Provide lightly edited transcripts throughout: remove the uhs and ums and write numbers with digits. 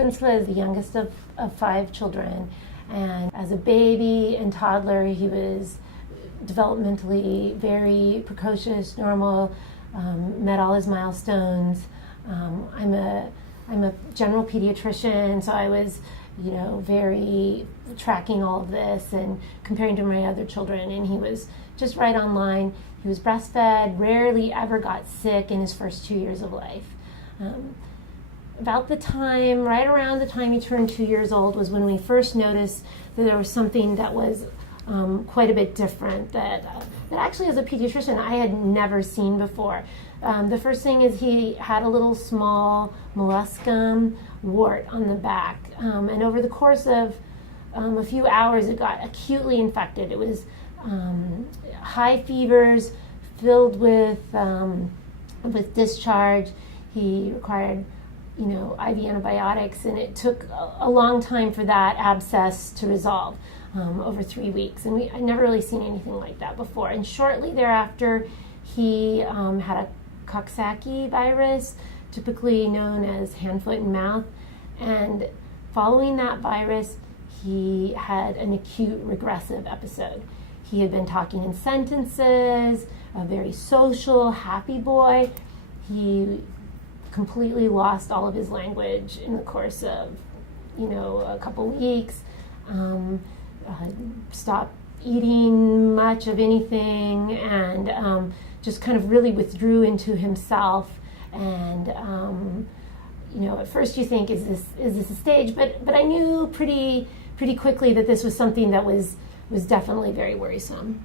Prince was the youngest of 5 children, and as a baby and toddler, he was developmentally very precocious, normal, met all his milestones. I'm a general pediatrician, so I was, very tracking all of this and comparing to my other children, and he was just right on line. He was breastfed, rarely ever got sick in his first 2 years of life. Right around the time he turned 2 years old was when we first noticed that there was something that was quite a bit different that actually as a pediatrician I had never seen before. The first thing is he had a little small molluscum wart on the back, and over the course of a few hours it got acutely infected. It was high fevers filled with discharge. He required IV antibiotics, and it took a long time for that abscess to resolve, over 3 weeks. And I'd never really seen anything like that before. And shortly thereafter, he had a Coxsackie virus, typically known as hand, foot, and mouth. And following that virus, he had an acute regressive episode. He had been talking in sentences, a very social, happy boy. He completely lost all of his language in the course of, a couple weeks. Stopped eating much of anything, and just kind of really withdrew into himself. And at first you think, is this a stage? But I knew pretty quickly that this was something that was definitely very worrisome.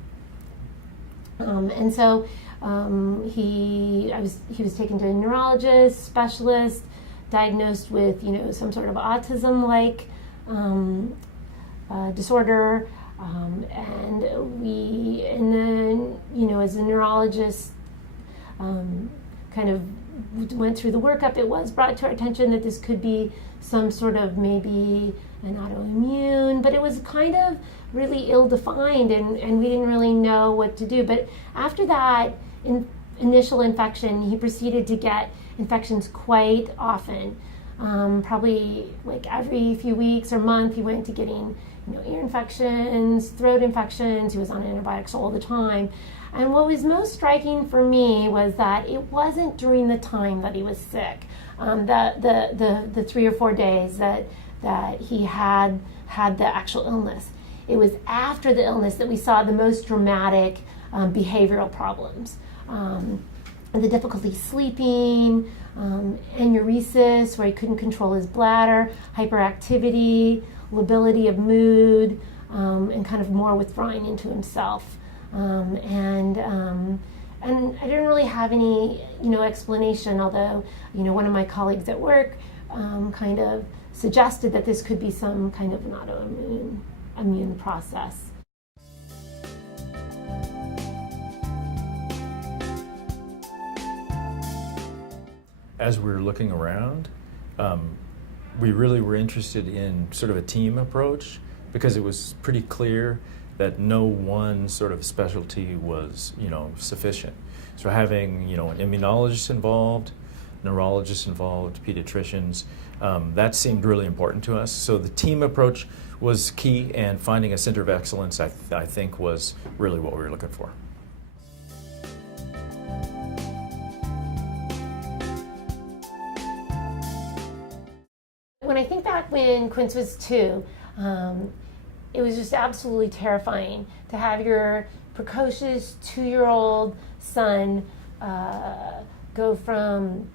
And so he was taken to a neurologist, specialist, diagnosed with some sort of autism-like disorder, and then as a neurologist kind of went through the workup, it was brought to our attention that this could be some sort of maybe an autoimmune, but it was kind of really ill-defined, and we didn't really know what to do. But after that initial infection, he proceeded to get infections quite often. Probably like every few weeks or month, he went to getting ear infections, throat infections. He was on antibiotics all the time. And what was most striking for me was that it wasn't during the time that he was sick, the 3 or 4 days that he had the actual illness. It was after the illness that we saw the most dramatic behavioral problems. The difficulty sleeping, enuresis, where he couldn't control his bladder, hyperactivity, lability of mood, and kind of more withdrawing into himself. And I didn't really have any, explanation, although, one of my colleagues at work kind of suggested that this could be some kind of an autoimmune process. As we were looking around, we really were interested in sort of a team approach, because it was pretty clear that no one sort of specialty was, sufficient. So having, an immunologist involved, neurologists involved, pediatricians, that seemed really important to us. So the team approach was key, and finding a center of excellence, I think, was really what we were looking for. When I think back when Quince was 2, it was just absolutely terrifying to have your precocious 2-year-old son go from,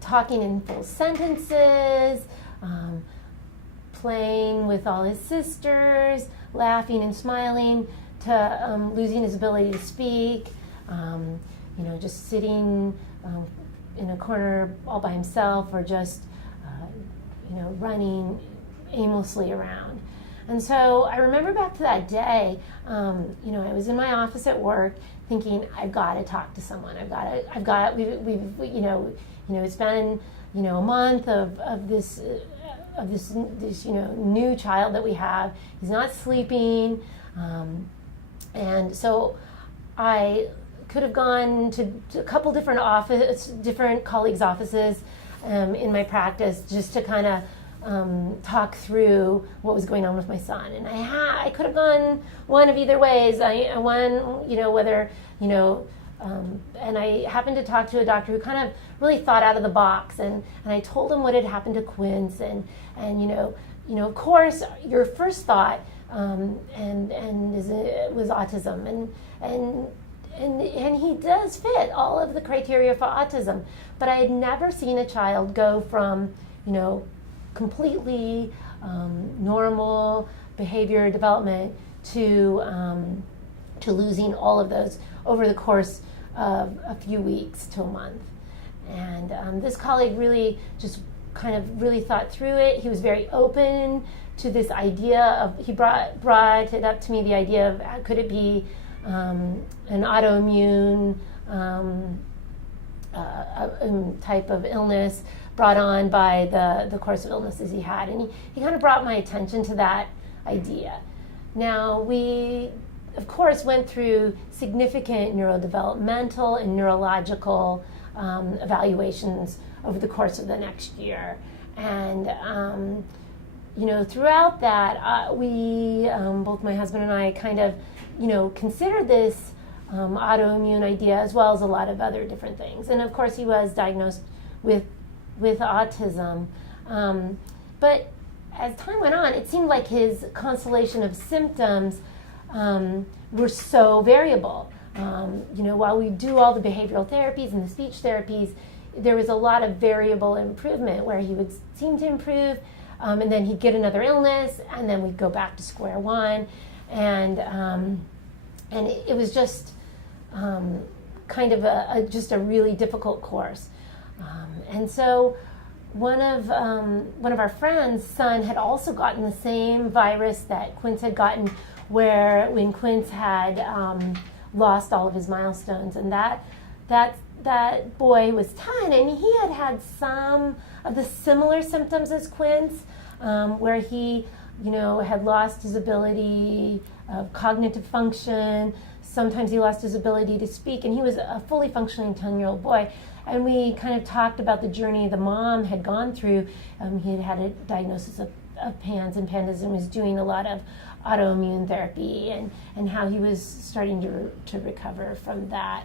talking in full sentences, playing with all his sisters, laughing and smiling, to losing his ability to speak, just sitting in a corner all by himself, or just running aimlessly around. And so I remember back to that day, I was in my office at work thinking, I've got to talk to someone. It's been, a month of this new child that we have. He's not sleeping. And so I could have gone to a couple different colleagues' offices, in my practice just to kind of talk through what was going on with my son. And I could have gone one of either ways. And I happened to talk to a doctor who kind of really thought out of the box, and I told him what had happened to Quince, and of course your first thought was autism, and he does fit all of the criteria for autism, but I had never seen a child go from completely normal behavior development to losing all of those over the course of a few weeks to a month. And this colleague really just kind of really thought through it. He was very open to this idea of, he brought it up to me, the idea of could it be an autoimmune type of illness brought on by the course of illnesses he had. And he kind of brought my attention to that idea. Now, we, of course, went through significant neurodevelopmental and neurological evaluations over the course of the next year. And, throughout that, we, both my husband and I, kind of, considered this autoimmune idea as well as a lot of other different things. And, of course, he was diagnosed with autism. But as time went on, it seemed like his constellation of symptoms were so variable. While we do all the behavioral therapies and the speech therapies, there was a lot of variable improvement where he would seem to improve, and then he'd get another illness, and then we'd go back to square one, and it was just kind of just a really difficult course. And so one of our friends' son had also gotten the same virus that Quince had gotten, when Quince had lost all of his milestones, and that boy was 10, and he had some of the similar symptoms as Quince, where he, had lost his ability of cognitive function. Sometimes he lost his ability to speak, and he was a fully functioning 10-year-old boy. And we kind of talked about the journey the mom had gone through. He had a diagnosis of PANSPANDAS and was doing a lot of autoimmune therapy, and how he was starting to recover from that.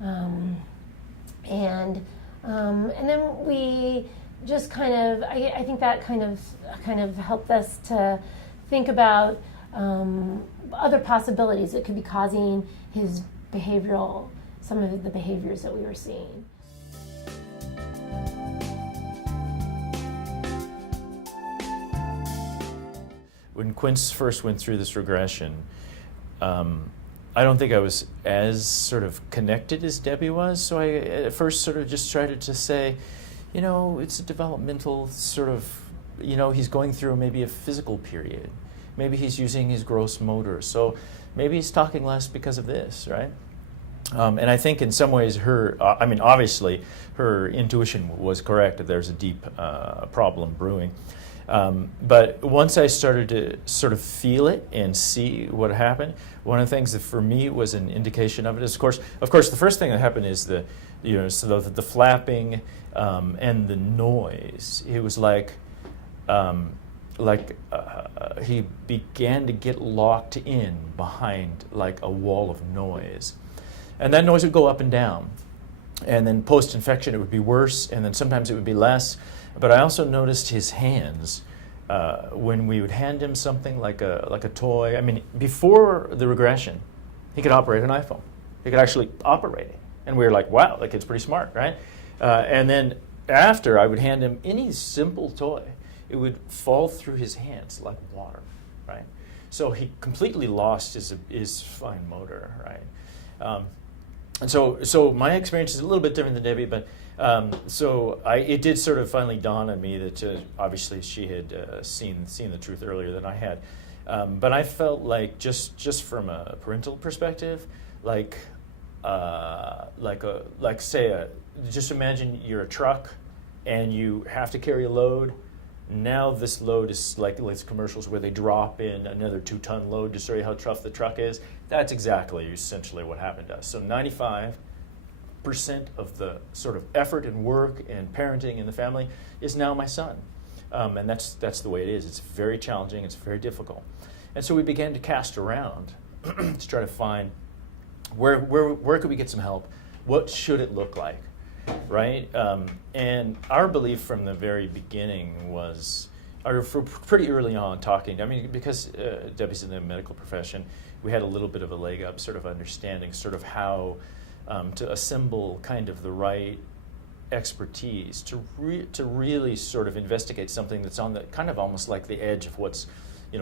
And then we just kind of, I think that kind of helped us to think about other possibilities that could be causing his some of the behaviors that we were seeing. When Quince first went through this regression, I don't think I was as sort of connected as Debbie was. So I at first sort of just tried to say, it's a developmental sort of, he's going through maybe a physical period. Maybe he's using his gross motor. So maybe he's talking less because of this, right? And I think in some ways obviously her intuition was correct that there's a deep problem brewing. But once I started to sort of feel it and see what happened, one of the things that for me was an indication of it is, of course, the first thing that happened is the flapping and the noise. It was like he began to get locked in behind like a wall of noise, and that noise would go up and down. And then post-infection, it would be worse, and then sometimes it would be less. But I also noticed his hands when we would hand him something like a toy. I mean, before the regression, he could operate an iPhone. He could actually operate it. And we were like, wow, that kid's pretty smart, right? And then after I would hand him any simple toy, it would fall through his hands like water, right? So he completely lost his fine motor, right? And so my experience is a little bit different than Debbie, but it did sort of finally dawn on me that obviously she had seen the truth earlier than I had, but I felt like just from a parental perspective, just imagine you're a truck and you have to carry a load. Now this load is like commercials where they drop in another 2-ton load to show you how tough the truck is. That's essentially what happened to us. So 95, 80% of the sort of effort and work and parenting in the family is now my son. And that's the way it is. It's very challenging, it's very difficult. And so we began to cast around to try to find where could we get some help? What should it look like, right? And our belief from the very beginning was, pretty early on talking, because Debbie's in the medical profession, we had a little bit of a leg up, sort of understanding sort of how to assemble kind of the right expertise to really sort of investigate something that's on the kind of almost like the edge of what's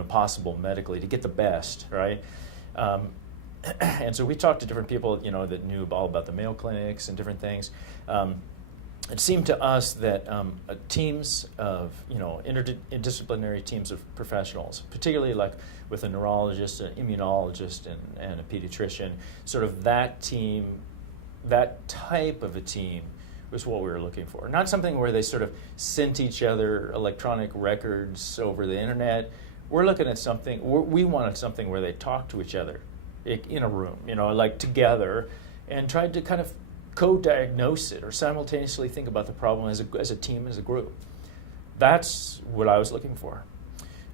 possible medically to get the best, right? And so we talked to different people that knew all about the Mayo Clinics and different things. It seemed to us that teams of interdisciplinary teams of professionals, particularly like with a neurologist, an immunologist, and a pediatrician, sort of that team, that type of a team was what we were looking for. Not something where they sort of sent each other electronic records over the internet. We're looking at something, we wanted something where they talked to each other in a room, like together, and tried to kind of co-diagnose it or simultaneously think about the problem as a team, as a group. That's what I was looking for.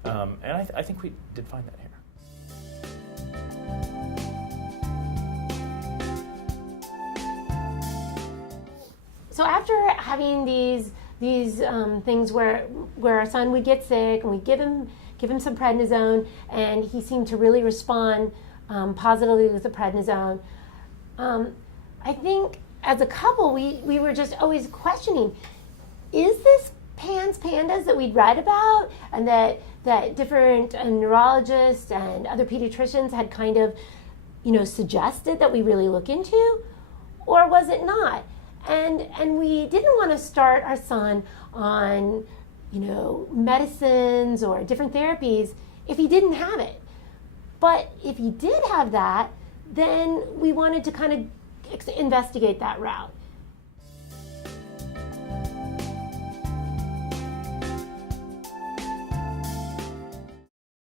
And I think we did find that here. So after having these things where our son would get sick and we give him some prednisone, and he seemed to really respond positively with the prednisone, I think as a couple we were just always questioning, is this PANSPANDAS that we'd read about and that different neurologists and other pediatricians had kind of suggested that we really look into, or was it not? And we didn't want to start our son on medicines or different therapies if he didn't have it. But if he did have that, then we wanted to kind of investigate that route.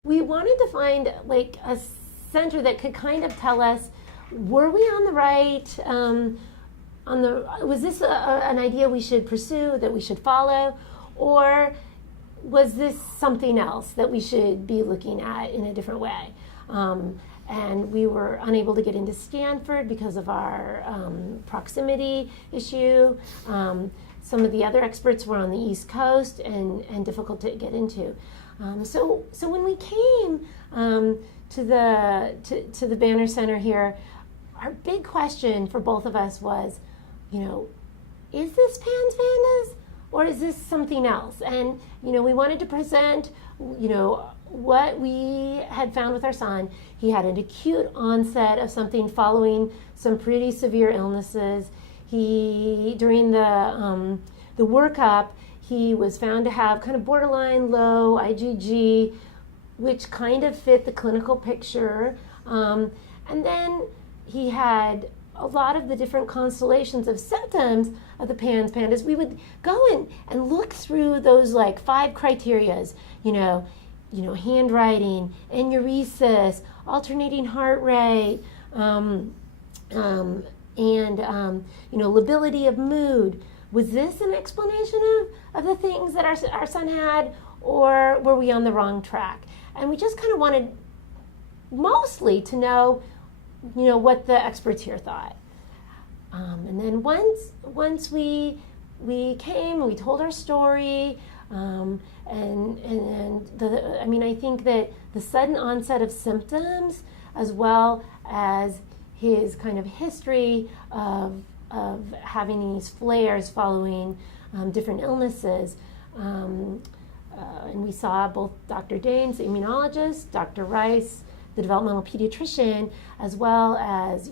We wanted to find like a center that could kind of tell us, were we on the right, was this an idea we should pursue, that we should follow, or was this something else that we should be looking at in a different way? And we were unable to get into Stanford because of our proximity issue. Some of the other experts were on the East Coast and difficult to get into. So when we came to the Banner Center here, our big question for both of us was, is this PANSPANDAS or is this something else? And we wanted to present what we had found with our son. He had an acute onset of something following some pretty severe illnesses. During the workup, he was found to have kind of borderline low IgG, which kind of fit the clinical picture. And then he had a lot of the different constellations of symptoms of the PANSPANDAS. We would go and look through those like 5 criterias, handwriting, enuresis, alternating heart rate, and lability of mood. Was this an explanation of the things that our son had, or were we on the wrong track? And we just kind of wanted mostly to know, what the experts here thought. And then once we came, we told our story, I think that the sudden onset of symptoms, as well as his kind of history of having these flares following different illnesses, and we saw both Dr. Danes, the immunologist, Dr. Rice, the developmental pediatrician, as well as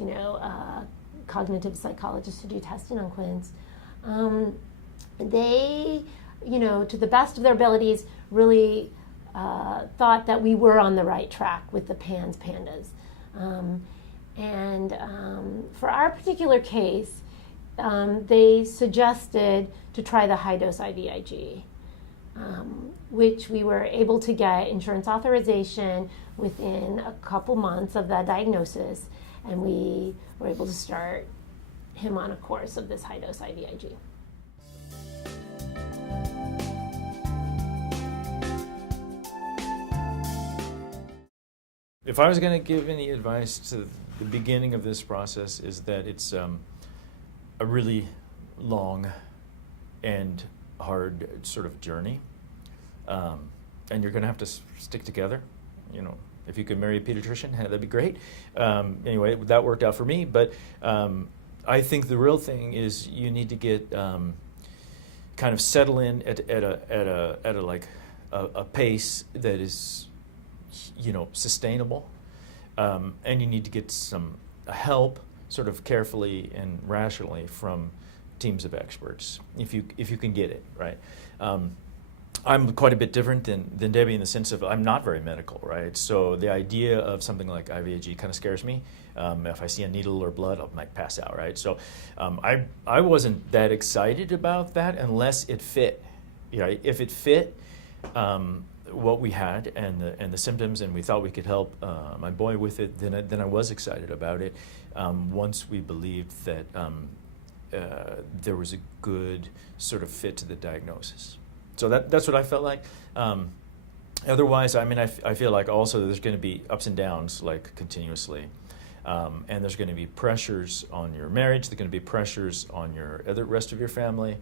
cognitive psychologists who do testing on Quinns. They, to the best of their abilities, really thought that we were on the right track with the PANSPANDAS. For our particular case, they suggested to try the high-dose IVIG, which we were able to get insurance authorization within a couple months of that diagnosis, and we were able to start him on a course of this high-dose IVIG. If I was going to give any advice to the beginning of this process, is that it's a really long and hard sort of journey, and you're going to have to stick together. You know, if you could marry a pediatrician, that'd be great. Anyway, that worked out for me. But I think the real thing is you need to get kind of settle in at a pace that is, you know, sustainable, and you need to get some help, sort of carefully and rationally, from teams of experts, if you can get it right. I'm quite a bit different than Debbie in the sense of I'm not very medical, right? So the idea of something like IVIG kind of scares me. If I see a needle or blood, I might pass out, right? So I wasn't that excited about that unless it fit. You know, if it fit what we had and the symptoms, and we thought we could help my boy with it, then I was excited about it. Once we believed that there was a good sort of fit to the diagnosis. So that's what I felt like. Otherwise, I mean, I feel like also there's going to be ups and downs, like, continuously. And there's going to be pressures on your marriage. There's going to be pressures on your rest of your family,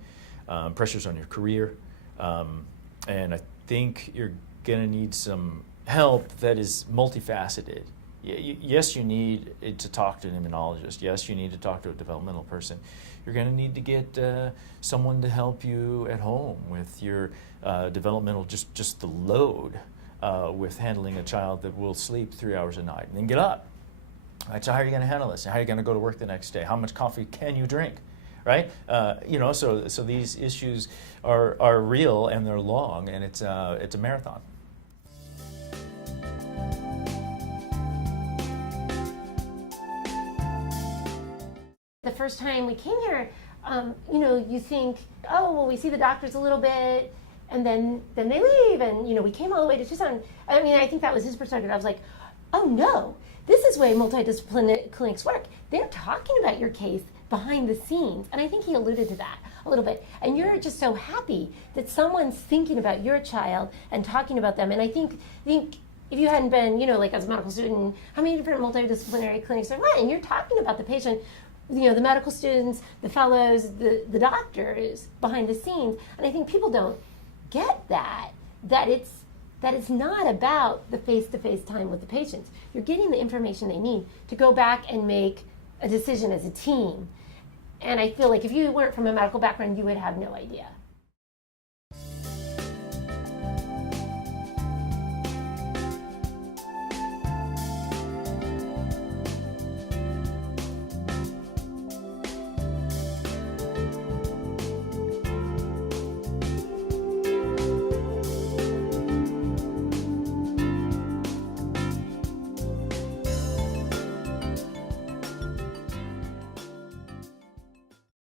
pressures on your career. And I think you're going to need some help that is multifaceted. Yes, you need to talk to an immunologist. Yes, you need to talk to a developmental person. You're going to need to get someone to help you at home with your developmental, just the load with handling a child that will sleep 3 hours a night and then get up. Right, so how are you going to handle this? How are you going to go to work the next day? How much coffee can you drink? Right? You know, so these issues are real, and they're long, and it's a marathon. The first time we came here, you know, you think, oh, well, we see the doctors a little bit, and then they leave, and, you know, we came all the way to Tucson. I mean, I think that was his perspective. I was like, oh, no, this is the way multidisciplinary clinics work. They're talking about your case behind the scenes, and I think he alluded to that a little bit. And you're just so happy that someone's thinking about your child and talking about them. And I think if you hadn't been, you know, like as a medical student, how many different multidisciplinary clinics are run? And you're talking about the patient, you know, the medical students, the fellows, the doctors behind the scenes. And I think people don't get that it's not about the face-to-face time with the patients. You're getting the information they need to go back and make a decision as a team. And I feel like if you weren't from a medical background, you would have no idea.